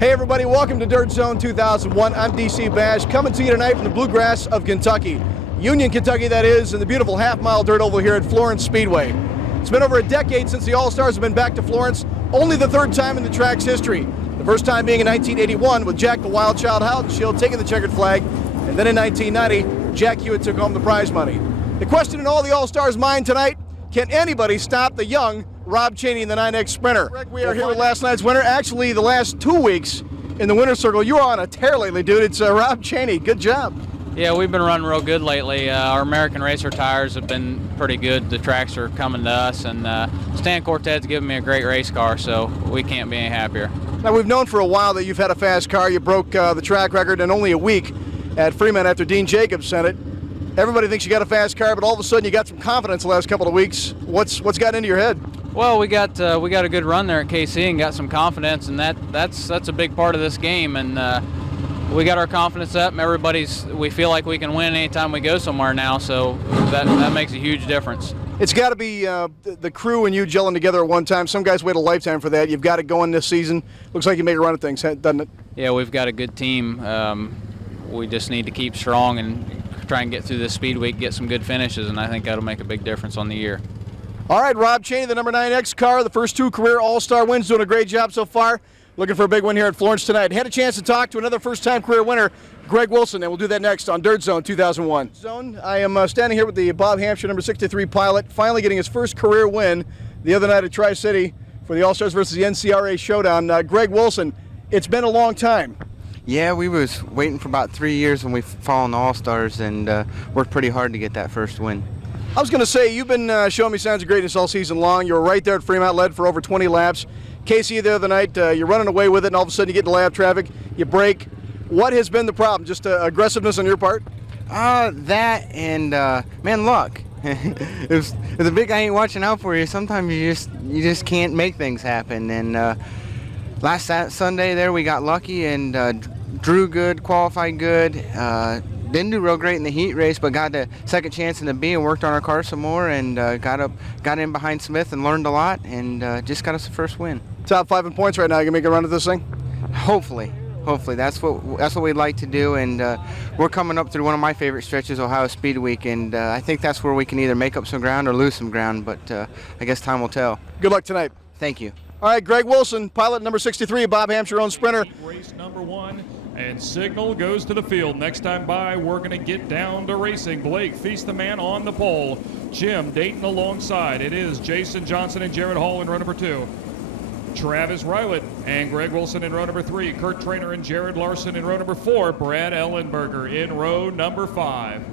Hey everybody, welcome to Dirt Zone 2001. I'm DC Bash, coming to you tonight from the bluegrass of Kentucky. Union, Kentucky that is, in the beautiful half-mile dirt oval here at Florence Speedway. It's been over a decade since the All-Stars have been back to Florence, only the third time in the track's history. The first time being in 1981 with Jack the Wild Child Howden taking the checkered flag, and then in 1990, Jack Hewitt took home the prize money. The question in all the All-Stars' mind tonight, can anybody stop the young Rob Chaney in the 9X Sprinter? We are here with last night's winner. Actually, the last 2 weeks in the winner's circle. You are on a tear lately, dude. It's Rob Chaney. Good job. Yeah, we've been running real good lately. Our American Racer tires have been pretty good. The tracks are coming to us, and Stan Cortez's given me a great race car, so we can't be any happier. Now, we've known for a while that you've had a fast car. You broke the track record in only a week at Fremont after Dean Jacobs sent it. Everybody thinks you got a fast car, but all of a sudden you got some confidence the last couple of weeks. What's got into your head? Well, we got a good run there at KC and got some confidence, and that's a big part of this game. And we got our confidence up, and we feel like we can win anytime we go somewhere now. So that makes a huge difference. It's got to be the crew and you gelling together at one time. Some guys wait a lifetime for that. You've got it going this season. Looks like you make a run of things, doesn't it? Yeah, we've got a good team. We just need to keep strong and try and get through this speed week, get some good finishes, and I think that'll make a big difference on the year. All right, Rob Chaney, the number 9X car, the first 2 career All-Star wins, doing a great job so far. Looking for a big win here at Florence tonight. Had a chance to talk to another first-time career winner, Greg Wilson, and we'll do that next on Dirt Zone 2001. I am standing here with the Bob Hampshire number 63 pilot, finally getting his first career win the other night at Tri-City for the All-Stars versus the NCRA Showdown. Greg Wilson, it's been a long time. Yeah, we was waiting for about 3 years when we fallen the All-Stars and worked pretty hard to get that first win. I was going to say, you've been showing me signs of greatness all season long. You were right there at Fremont, led for over 20 laps. Casey the other night, you're running away with it, and all of a sudden you get into lap traffic, you brake. What has been the problem? Just aggressiveness on your part? That and, man, luck. if the big guy ain't watching out for you, sometimes you just can't make things happen. And last Sunday there we got lucky and drew good, qualified good. Didn't do real great in the heat race, but got the second chance in the B and worked on our car some more and got in behind Smith and learned a lot and just got us the first win. Top 5 in points right now. You can make a run at this thing? Hopefully. That's what we'd like to do, and we're coming up through one of my favorite stretches, Ohio Speed Week, and I think that's where we can either make up some ground or lose some ground, but I guess time will tell. Good luck tonight. Thank you. All right, Greg Wilson, pilot number 63, Bob Hampshire owned Sprinter. Race number 1, and signal goes to the field. Next time by, we're going to get down to racing. Blake Feast, the man on the pole. Jim Dayton alongside. It is Jason Johnson and Jared Hall in row number 2. Travis Rylett and Greg Wilson in row number 3. Kurt Trainer and Jared Larson in row number 4. Brad Ellenberger in row number 5.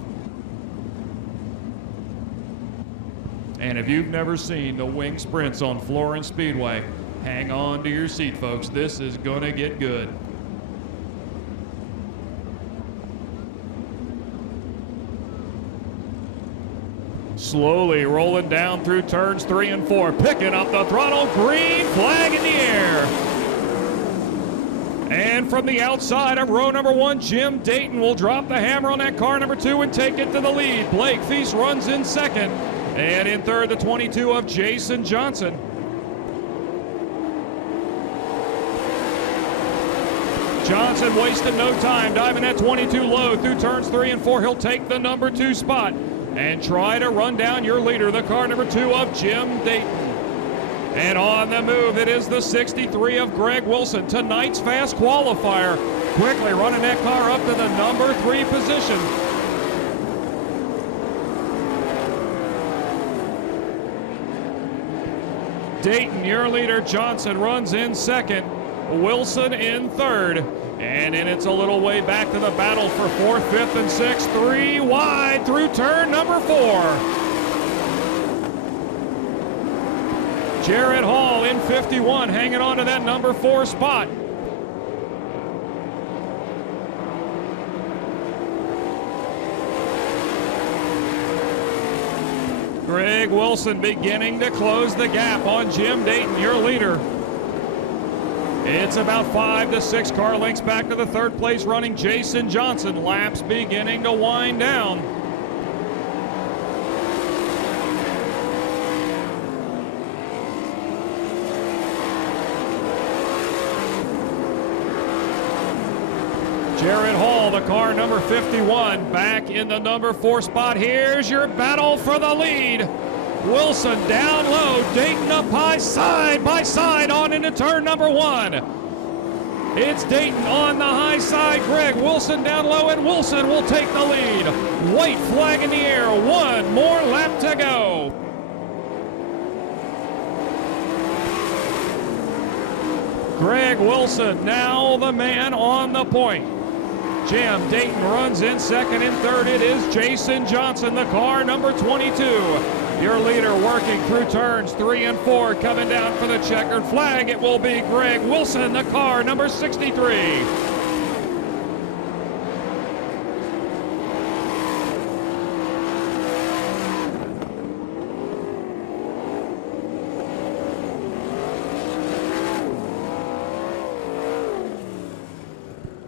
And if you've never seen the wing sprints on Florence Speedway, hang on to your seat, folks. This is going to get good. Slowly rolling down through turns 3 and 4, picking up the throttle, green flag in the air. And from the outside of row number 1, Jim Dayton will drop the hammer on that car number 2 and take it to the lead. Blake Feast runs in second, and in third, the 22 of Jason Johnson. Johnson wasted no time, diving that 22 low through turns 3 and 4. He'll take the number 2 spot and try to run down your leader, the car number 2 of Jim Dayton. And on the move, it is the 63 of Greg Wilson, tonight's fast qualifier, quickly running that car up to the number 3 position. Dayton, your leader. Johnson runs in second, Wilson in third. And then it's a little way back to the battle for 4th, 5th, and 6th. 3 wide through turn number 4. Jared Hall in 51, hanging on to that number 4 spot. Greg Wilson beginning to close the gap on Jim Dayton, your leader. It's about 5 to 6 car lengths back to the third place running Jason Johnson. Laps beginning to wind down. Jared Hall, the car number 51, back in the number 4 spot. Here's your battle for the lead. Wilson down low, Dayton up high, side by side on into turn number 1. It's Dayton on the high side, Greg Wilson down low, and Wilson will take the lead. White flag in the air, 1 more lap to go. Greg Wilson now the man on the point. Jim Dayton runs in second and third. It is Jason Johnson, the car number 22. Your leader working through turns 3 and 4, coming down for the checkered flag. It will be Greg Wilson, the car number 63.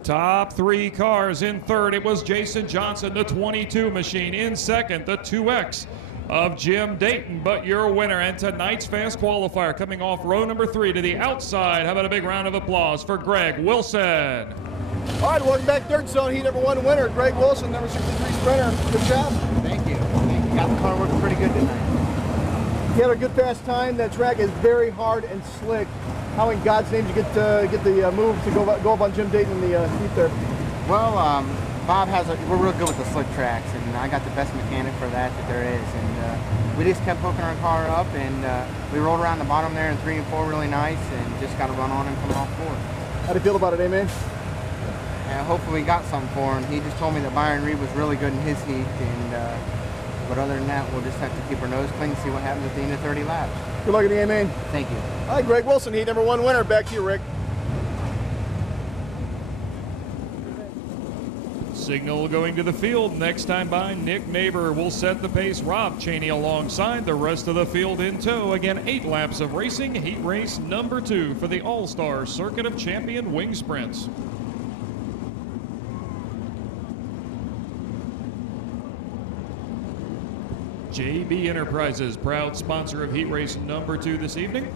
Top 3 cars in third. It was Jason Johnson, the 22 machine. In second, the 2X of Jim Dayton. But your winner and tonight's fast qualifier coming off row number 3 to the outside. How about a big round of applause for Greg Wilson? All right, welcome back. Third zone, heat number 1 winner, Greg Wilson, number 63 sprinter. Good job. Thank you. Got the car working pretty good tonight. You had a good fast time. That track is very hard and slick. How in God's name did you get the move to go up on Jim Dayton in the heat there? Well, Bob we're real good with the slick tracks, and I got the best mechanic for that there is. And we just kept hooking our car up, and we rolled around the bottom there in 3 and 4 really nice, and just got to run on and come off 4. How do you feel about it, man? And hopefully we got something for him. He just told me that Byron Reed was really good in his heat, and but other than that, we'll just have to keep our nose clean and see what happens at the end of 30 laps. Good luck in the game, man. Thank you. All right, Greg Wilson, heat number 1 winner. Back to you, Rick. Signal going to the field. Next time by, Nick Neighbor will set the pace. Rob Cheney alongside, the rest of the field in tow. Again, 8 laps of racing. Heat race number 2 for the All-Star Circuit of Champion Wing Sprints. JB Enterprises, proud sponsor of heat race number 2 this evening.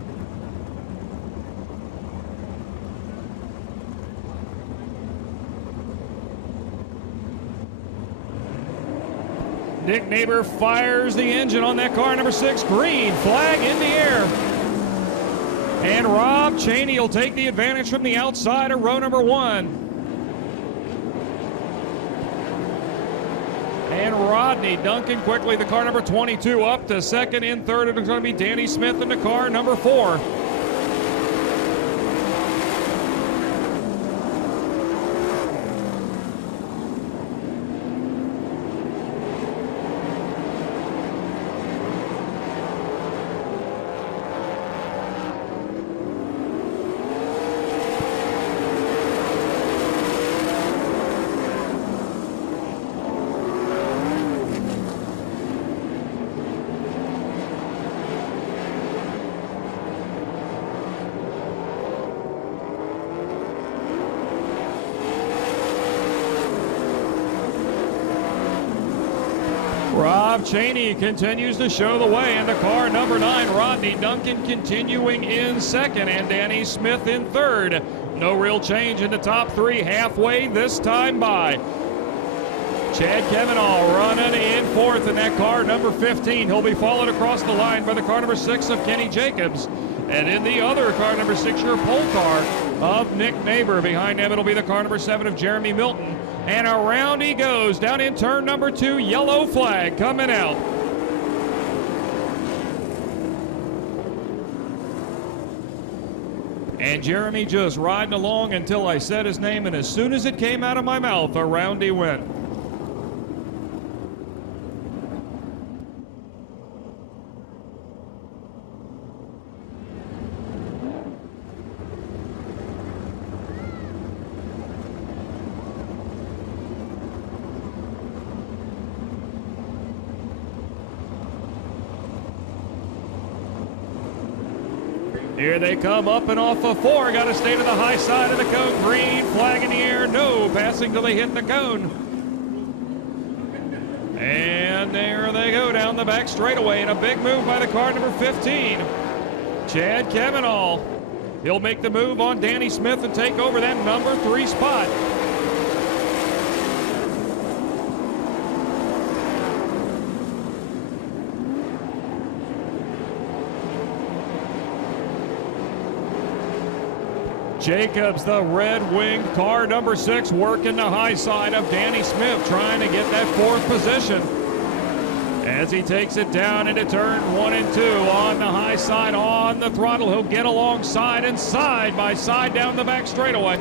Nick Neighbor fires the engine on that car number 6. Green flag in the air. And Rob Cheney will take the advantage from the outside of row number 1. And Rodney Duncan quickly, the car number 22, up to second. In third, it's going to be Danny Smith in the car number 4. Rob Cheney continues to show the way in the car number 9. Rodney Duncan continuing in second, and Danny Smith in third. No real change in the top 3 halfway this time by. Chad Kavanaugh running in fourth in that car number 15. He'll be followed across the line by the car number 6 of Kenny Jacobs. And in the other car number 6, your pole car of Nick Neighbor. Behind him, it'll be the car number 7 of Jeremy Milton. And around he goes down in turn number 2. Yellow flag coming out. And Jeremy just riding along until I said his name, and as soon as it came out of my mouth, around he went. Here they come up and off of 4. Got to stay to the high side of the cone. Green flag in the air. No passing till they hit the cone. And there they go down the back straightaway. And a big move by the car number 15. Chad Kavanaugh. He'll make the move on Danny Smith and take over that number 3 spot. Jacobs, the red-winged car, number 6, working the high side of Danny Smith, trying to get that 4th position. As he takes it down into turn 1 and 2 on the high side, on the throttle, he'll get alongside and side by side down the back straightaway.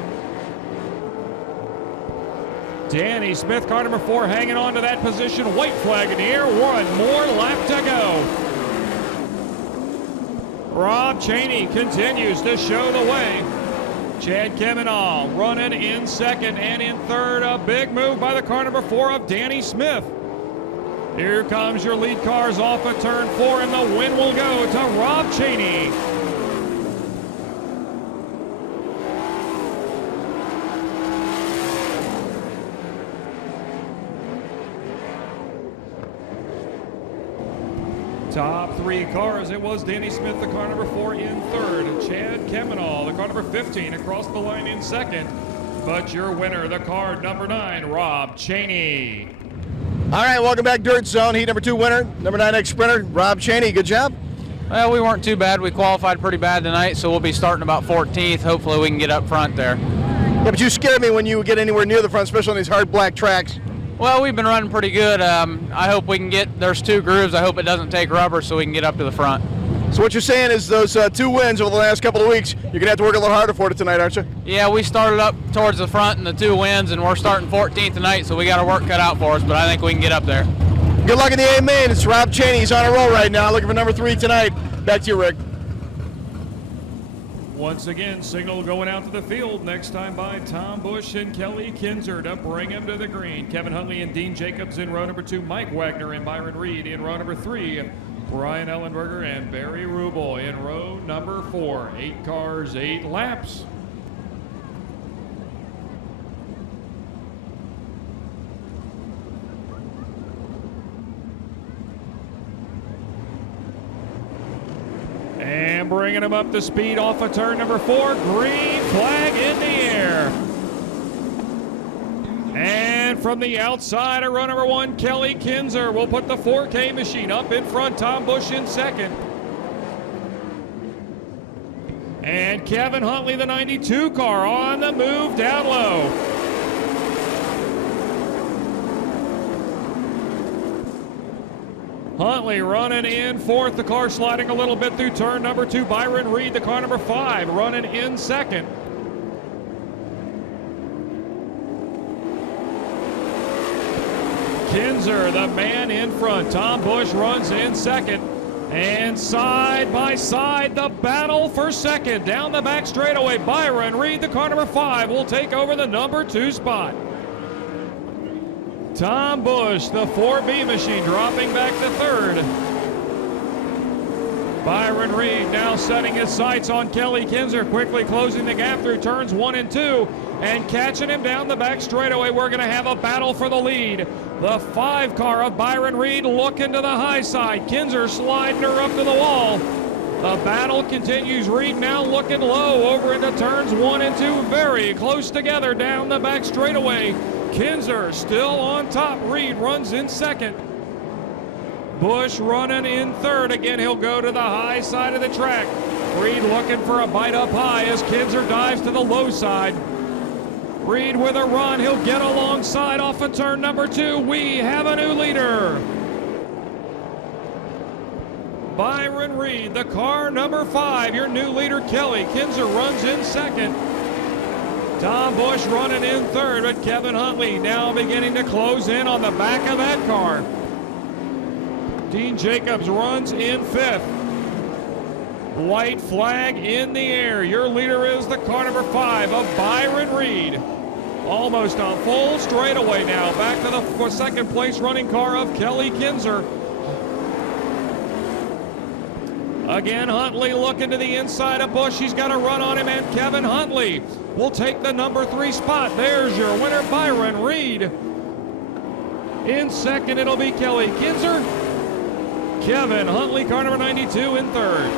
Danny Smith, car number 4, hanging on to that position. White flag in the air, 1 more lap to go. Rob Cheney continues to show the way. Chad Kemenall running in 2nd, and in 3rd, a big move by the car number 4 of Danny Smith. Here comes your lead cars off of turn 4, and the win will go to Rob Cheney. Top 3 cars, it was Danny Smith, the car number 4, in 3rd. Chad Kemenall, the car number 15, across the line in 2nd. But your winner, the car number 9, Rob Cheney. All right, welcome back, Dirt Zone. Heat number 2 winner, number 9X sprinter, Rob Cheney. Good job. Well, we weren't too bad. We qualified pretty bad tonight, so we'll be starting about 14th. Hopefully we can get up front there. Yeah, but you scared me when you get anywhere near the front, especially on these hard black tracks. Well, we've been running pretty good. I hope we can get, there's 2 grooves. I hope it doesn't take rubber so we can get up to the front. So what you're saying is those 2 wins over the last couple of weeks, you're going to have to work a little harder for it tonight, aren't you? Yeah, we started up towards the front in the 2 wins, and we're starting 14th tonight, so we got our work cut out for us, but I think we can get up there. Good luck in the A main. It's Rob Cheney. He's on a roll right now, looking for number 3 tonight. Back to you, Rick. Once again, signal going out to the field, next time by Tom Bush and Kelly Kinzer to bring him to the green. Kevin Huntley and Dean Jacobs in row number 2. Mike Wagner and Byron Reed in row number 3. Brian Ellenberger and Barry Rubel in row number 4. 8 cars, 8 laps. And bringing him up to speed off of turn number 4. Green flag in the air. And from the outside of row number 1, Kelly Kinzer will put the 4K machine up in front. Tom Bush in 2nd. And Kevin Huntley, the 92 car, on the move down low. Huntley running in 4th. The car sliding a little bit through turn number 2. Byron Reed, the car number 5, running in 2nd. Kinzer, the man in front. Tom Bush runs in 2nd. And side by side, the battle for 2nd. Down the back straightaway, Byron Reed, the car number 5, will take over the number 2 spot. Tom Bush, the 4B machine, dropping back to 3rd. Byron Reed now setting his sights on Kelly Kinzer, quickly closing the gap through turns 1 and 2 and catching him down the back straightaway. We're going to have a battle for the lead. The 5 car of Byron Reed looking to the high side. Kinzer sliding her up to the wall. The battle continues. Reed now looking low over into turns 1 and 2. Very close together down the back straightaway. Kinzer still on top. Reed runs in 2nd. Bush running in 3rd. Again, he'll go to the high side of the track. Reed looking for a bite up high as Kinzer dives to the low side. Reed with a run. He'll get alongside off of turn number 2. We have a new leader. Byron Reed, the car number 5. Your new leader, Kelly Kinzer, runs in 2nd. Tom Bush running in 3rd, but Kevin Huntley now beginning to close in on the back of that car. Dean Jacobs runs in 5th. White flag in the air. Your leader is the car number 5 of Byron Reed. Almost on full straightaway now. Back to the 2nd place running car of Kelly Kinzer. Again, Huntley looking to the inside of Bush. He's got a run on him, and Kevin Huntley will take the number 3 spot. There's your winner, Byron Reed. In 2nd, it'll be Kelly Kinzer. Kevin Huntley, car number 92, in 3rd.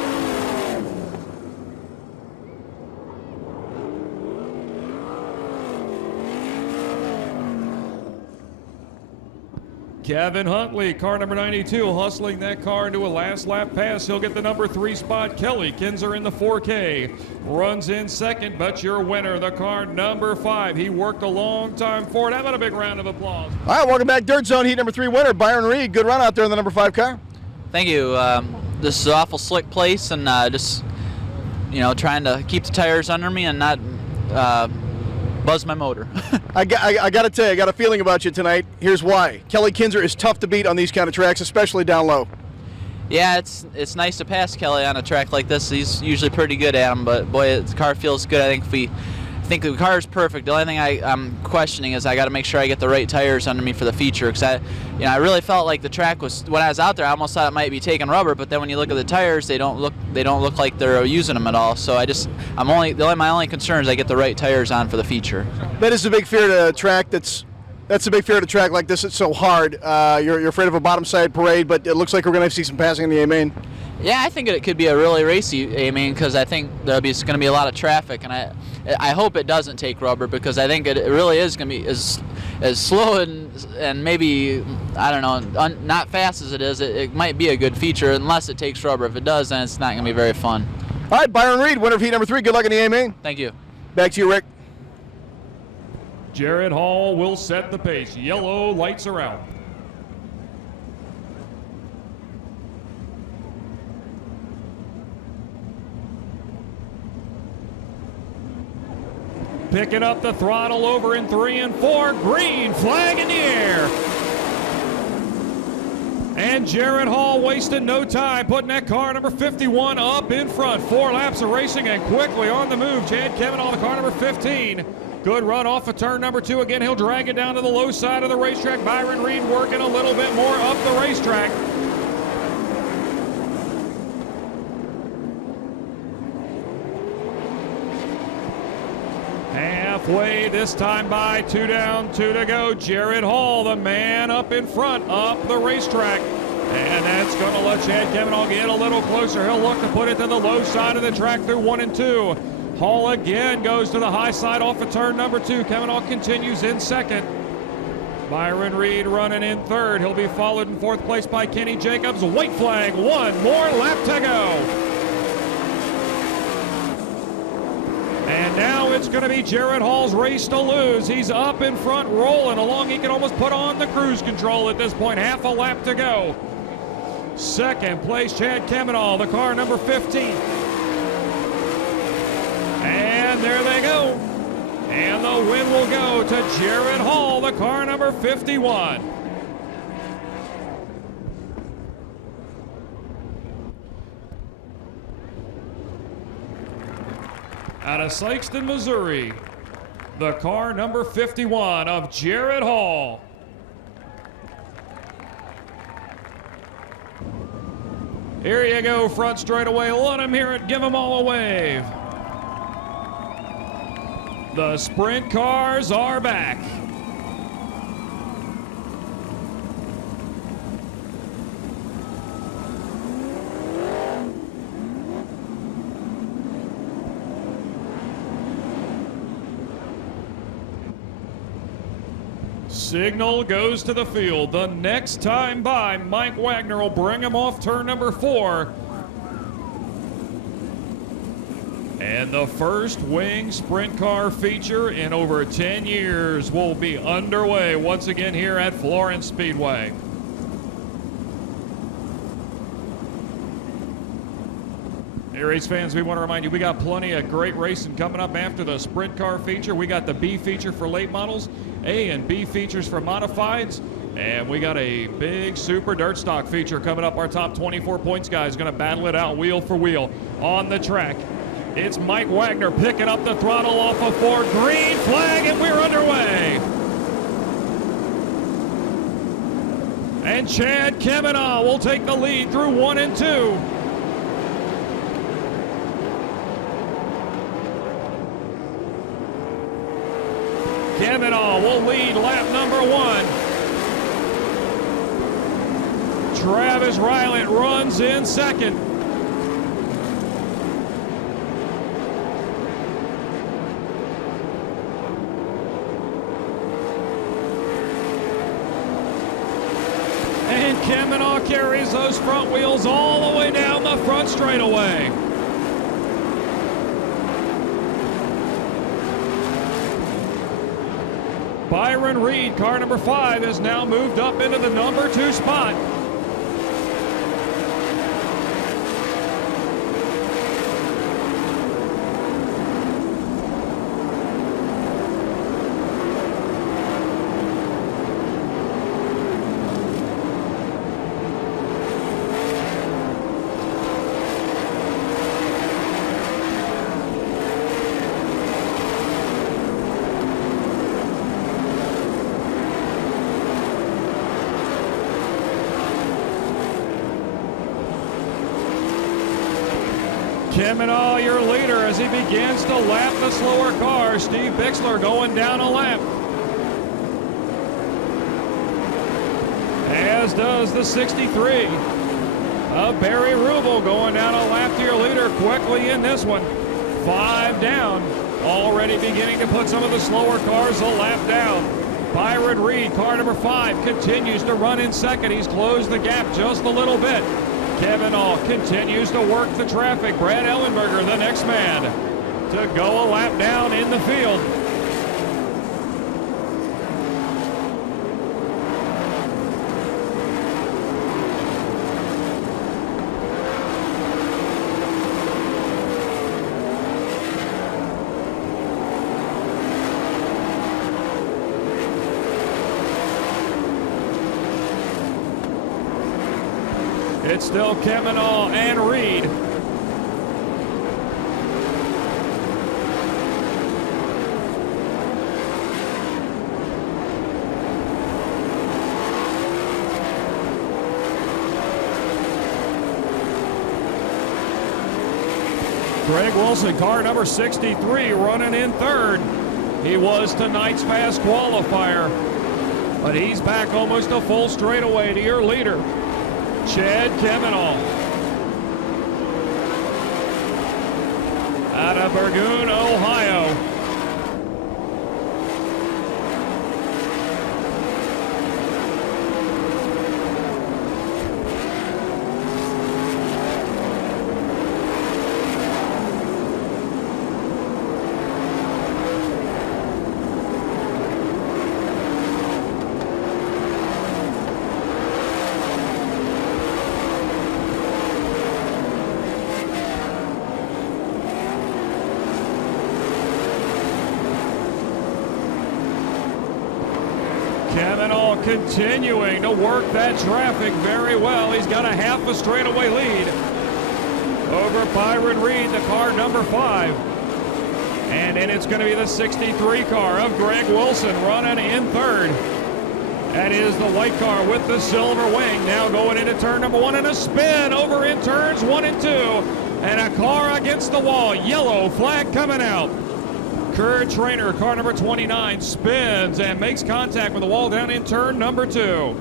Kevin Huntley, car number 92, hustling that car into a last lap pass. He'll get the number 3 spot. Kelly Kinzer in the 4K. Runs in second, but your winner, the car number 5. He worked a long time for it. How about a big round of applause? All right, welcome back. Dirt Zone Heat number 3 winner, Byron Reed. Good run out there in the number 5 car. Thank you. This is an awful slick place, and just, trying to keep the tires under me and not buzz my motor. I got to tell you, I got a feeling about you tonight. Here's why. Kelly Kinzer is tough to beat on these kind of tracks, especially down low. Yeah, it's nice to pass Kelly on a track like this. He's usually pretty good at them, but boy, the car feels good. I think the car is perfect. The only thing I'm questioning is I got to make sure I get the right tires under me for the feature, because I really felt like the track was, when I was out there, I almost thought it might be taking rubber, but then when you look at the tires, they don't look like they're using them at all. So my only concern is I get the right tires on for the feature. That is a big fear to a track that's a big fear to a track like this. It's so hard. You're afraid of a bottom side parade, but it looks like we're going to see some passing in the A main. Yeah, I think it could be a really racy A main, because I think there's going to be a lot of traffic, and I hope it doesn't take rubber, because I think it really is going to be as slow and maybe, I don't know, not fast as it is. It might be a good feature unless it takes rubber. If it does, then it's not going to be very fun. All right, Byron Reed, winner of heat number 3. Good luck in the A main. Thank you. Back to you, Rick. Jared Hall will set the pace. Yellow lights are out. Picking up the throttle over in 3 and 4. Green flag in the air. And Jared Hall wasted no time, putting that car number 51 up in front. 4 laps of racing and quickly on the move. Chad Kavanaugh, the car number 15. Good run off of turn number 2. Again, he'll drag it down to the low side of the racetrack. Byron Reed working a little bit more up the racetrack. Halfway this time by, 2 down, 2 to go. Jared Hall, the man up in front, up the racetrack. And that's going to let Chad Kavanaugh get a little closer. He'll look to put it to the low side of the track through 1 and 2. Hall again goes to the high side off of turn number 2. Kavanaugh continues in second. Byron Reed running in third. He'll be followed in 4th place by Kenny Jacobs. White flag, 1 more lap to go. And now it's going to be Jared Hall's race to lose. He's up in front, rolling along. He can almost put on the cruise control at this point. Half a lap to go. 2nd place, Chad Kavanaugh, the car number 15. And there they go. And the win will go to Jared Hall, the car number 51. Out of Sikeston, Missouri, the car number 51 of Jared Hall. Here you go, front straightaway. Let him hear it. Give them all a wave. The sprint cars are back. Signal goes to the field. The next time by, Mike Wagner will bring him off turn number 4. And the first wing sprint car feature in over 10 years will be underway once again here at Florence Speedway. Hey, race fans, we want to remind you we got plenty of great racing coming up after the sprint car feature. We got the B feature for late models, A and B features for modifieds, and we got a big super dirt stock feature coming up. Our top 24 points guy is going to battle it out wheel for wheel on the track. It's Mike Wagner picking up the throttle off of 4. Green flag, and we're underway. And Chad Kavanaugh will take the lead through 1 and 2. Kavanaugh will lead lap number 1. Travis Rylett runs in second. Kavanaugh carries those front wheels all the way down the front straightaway. Byron Reed, car number 5, has now moved up into the number 2 spot. Kavanaugh, your leader, as he begins to lap the slower car. Steve Bixler going down a lap. As does the 63 of Barry Rubel, going down a lap to your leader quickly in this one. 5 down, already beginning to put some of the slower cars a lap down. Byron Reed, car number 5, continues to run in second. He's closed the gap just a little bit. Kavanaugh continues to work the traffic. Brad Ellenberger, the next man, to go a lap down in the field. It's still Kavanaugh and Reed. Greg Wilson, car number 63, running in third. He was tonight's fast qualifier, but he's back almost a full straightaway to your leader, Chad Kavanaugh. Out of Burgoon, Ohio. Kavanaugh continuing to work that traffic very well. He's got a half a straightaway lead over Byron Reed, the car number 5. And then it's going to be the 63 car of Greg Wilson running in third. That is the white car with the silver wing. Now going into turn number 1 and a spin over in turns 1 and 2. And a car against the wall. Yellow flag coming out. Kurt Trainer, car number 29, spins and makes contact with the wall down in turn number 2.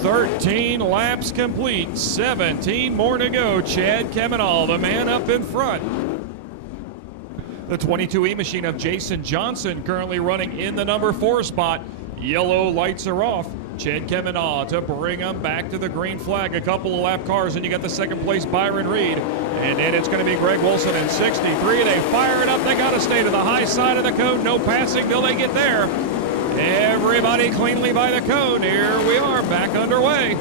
13 laps complete, 17 more to go. Chad Kavanaugh, the man up in front. The 22E machine of Jason Johnson currently running in the number 4 spot. Yellow lights are off. Chad Kavanaugh to bring him back to the green flag. A couple of lap cars, and you got the second place Byron Reed. And then it's going to be Greg Wilson in 63. They fire it up. They got to stay to the high side of the cone. No passing till they get there. Everybody cleanly by the cone. Here we are back underway.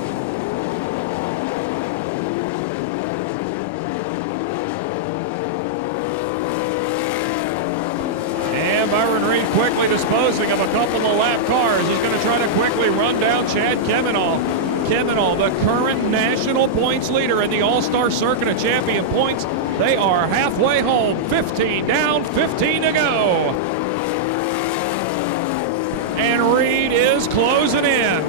And Byron Reed quickly disposing of a couple of lap cars. He's going to try to quickly run down Chad Kavanaugh. Kavanaugh, the current national points leader in the All-Star Circuit of Champion points. They are halfway home. 15 down, 15 to go. And Reed is closing in.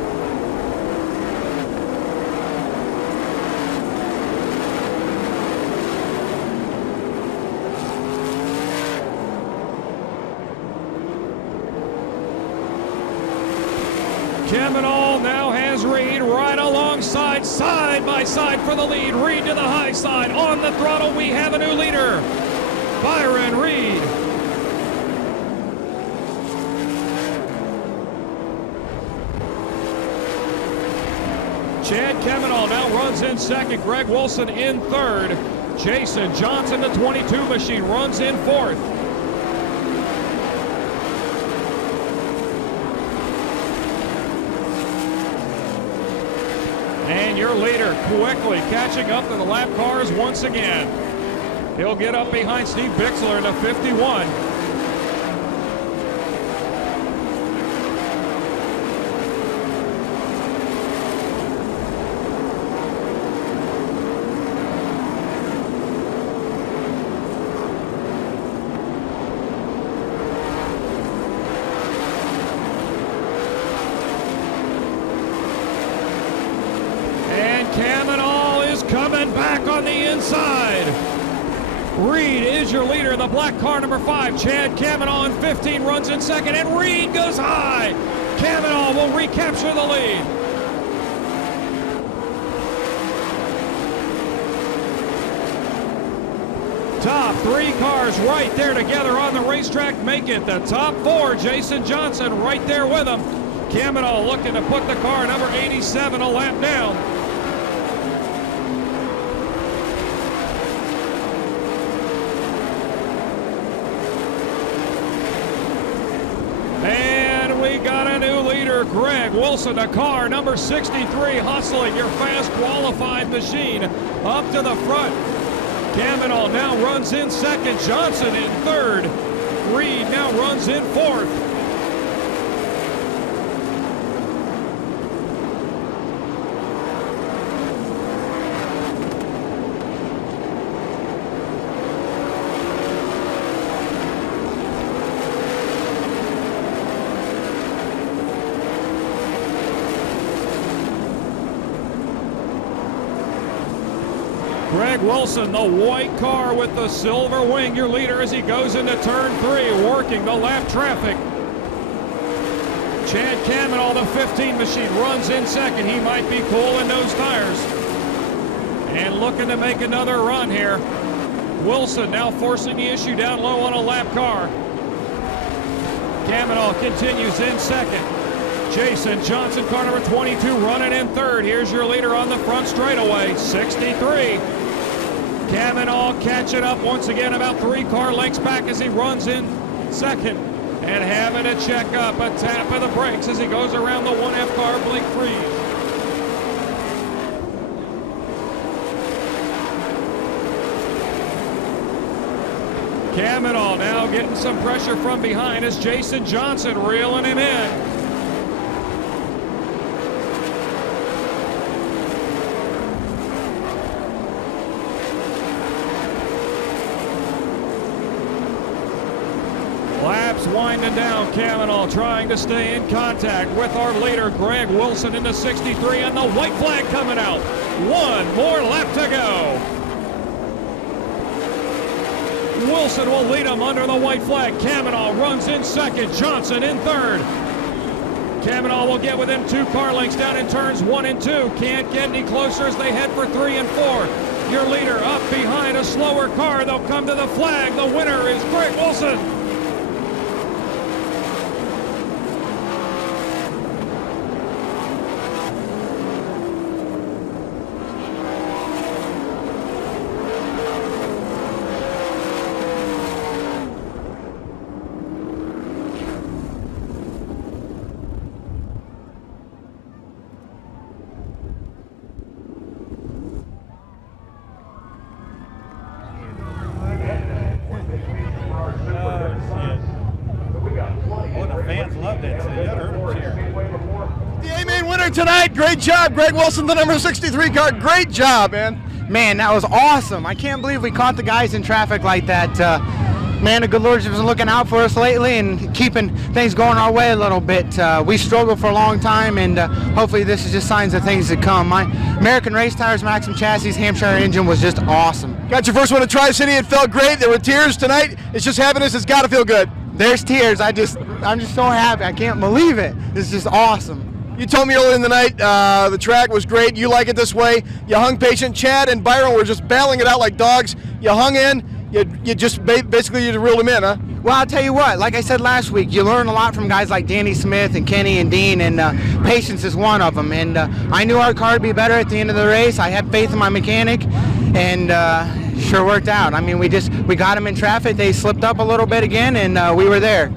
Kavanaugh now has Reed right alongside, side by side for the lead. Reed to the high side. On the throttle, we have a new leader, Byron Reed. Chad Kavanaugh now runs in second. Greg Wilson in third. Jason Johnson, the 22 machine, runs in fourth. And your leader quickly catching up to the lap cars once again. He'll get up behind Steve Bixler in the 51. Kavanaugh is coming back on the inside. Reed is your leader in the black car, number 5. Chad Kavanaugh in 15 runs in second, and Reed goes high. Kavanaugh will recapture the lead. Top 3 cars right there together on the racetrack make it the top 4. Jason Johnson right there with him. Kavanaugh looking to put the car number 87 a lap down. And we got a new leader, Greg Wilson, the car number 63, hustling your fast qualified machine up to the front. Kavanaugh now runs in second, Johnson in third. Reed now runs in fourth. Greg Wilson, the white car with the silver wing, your leader as he goes into turn 3, working the lap traffic. Chad Kavanaugh, the 15 machine, runs in second. He might be cool in those tires. And looking to make another run here. Wilson now forcing the issue down low on a lap car. Kavanaugh continues in second. Jason Johnson, car number 22, running in third. Here's your leader on the front straightaway, 63. Kavanaugh catching up once again, about 3 car lengths back as he runs in second. And having to check up, a tap of the brakes as he goes around the 1F car, Blake Freeze. Kavanaugh now getting some pressure from behind as Jason Johnson reeling him in. Laps winding down. Kavanaugh trying to stay in contact with our leader, Greg Wilson, in the 63, and the white flag coming out. 1 more lap to go. Wilson will lead him under the white flag. Kavanaugh runs in second. Johnson in third. Kavanaugh will get within 2 car lengths down in turns 1 and 2. Can't get any closer as they head for 3 and 4. Your leader up behind a slower car. They'll come to the flag. The winner is Greg Wilson. Tonight, great job, Greg Wilson, the number 63 car. Great job, man. Man, that was awesome. I can't believe we caught the guys in traffic like that. Man, the good Lord's been looking out for us lately and keeping things going our way a little bit. We struggled for a long time, and hopefully this is just signs of things to come. My American Race Tires Maxim Chassis Hampshire engine was just awesome. Got your first one at Tri-City. It felt great. There were tears tonight. It's just happiness. It's got to feel good. There's tears. I'm just so happy. I can't believe it. It's just awesome. You told me earlier in the night the track was great. You like it this way. You hung patient. Chad and Byron were just battling it out like dogs. You hung in. You just basically you reeled them in, huh? Well, I'll tell you what, like I said last week, you learn a lot from guys like Danny Smith and Kenny and Dean, and patience is one of them. And I knew our car would be better at the end of the race. I had faith in my mechanic, and sure worked out. I mean, we got them in traffic. They slipped up a little bit again, and we were there.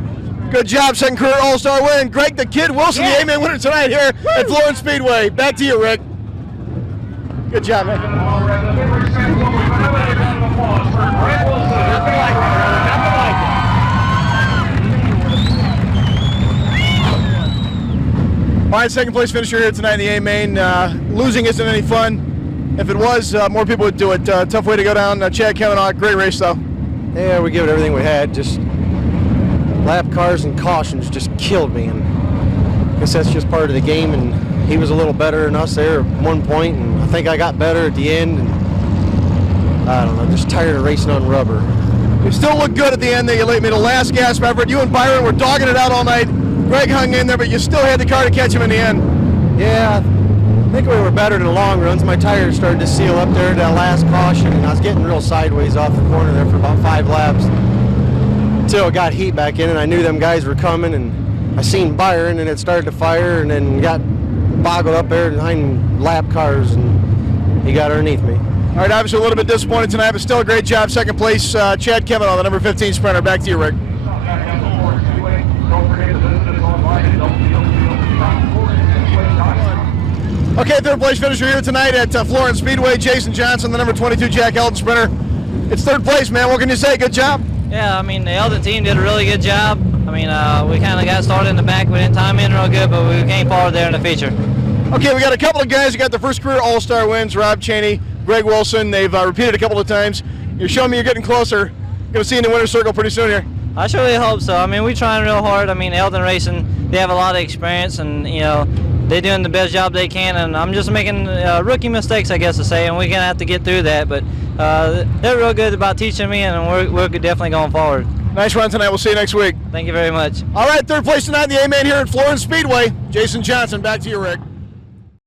Good job, second career All-Star win. Greg the Kid Wilson, the A-Man winner tonight here at Florence Speedway. Back to you, Rick. Good job, man. All right, second place finisher here tonight in the A-Main. Losing isn't any fun. If it was, more people would do it. Tough way to go down. Chad Kavanaugh, great race though. Yeah, we give it everything we had. Just lap cars and cautions just killed me, and I guess that's just part of the game. And he was a little better than us there at one point, and I think I got better at the end. And I don't know, just tired of racing on rubber. You still look good at the end there. You made a last gasp effort. You and Byron were dogging it out all night. Greg hung in there, but you still had the car to catch him in the end. Yeah, I think we were better in the long runs. My tires started to seal up there at that last caution, and I was getting real sideways off the corner there for about 5 laps until it got heat back in, and I knew them guys were coming, and I seen Byron, and it started to fire, and then got boggled up there behind lap cars, and he got underneath me. All right, obviously a little bit disappointed tonight, but still a great job. Second place, Chad Kavanaugh, the number 15 sprinter. Back to you, Rick. Okay, third place finisher here tonight at Florence Speedway, Jason Johnson, the number 22 Jack Eldon sprinter. It's third place, man. What can you say? Good job. Yeah, I mean, the Eldon team did a really good job. I mean, we kind of got started in the back. We didn't time in real good, but we came forward there in the feature. Okay, we got a couple of guys who got their first career All-Star wins. Rob Cheney, Greg Wilson. They've repeated a couple of times. You're showing me you're getting closer. Going to see you in the winner's circle pretty soon here. I surely hope so. I mean, we're trying real hard. I mean, Eldon Racing, they have a lot of experience, and, you know, they're doing the best job they can, and I'm just making rookie mistakes, I guess to say, and we're going to have to get through that. But they're real good about teaching me, and we're definitely going forward. Nice run tonight. We'll see you next week. Thank you very much. All right, third place tonight in the A-Main here at Florence Speedway. Jason Johnson, back to you, Rick.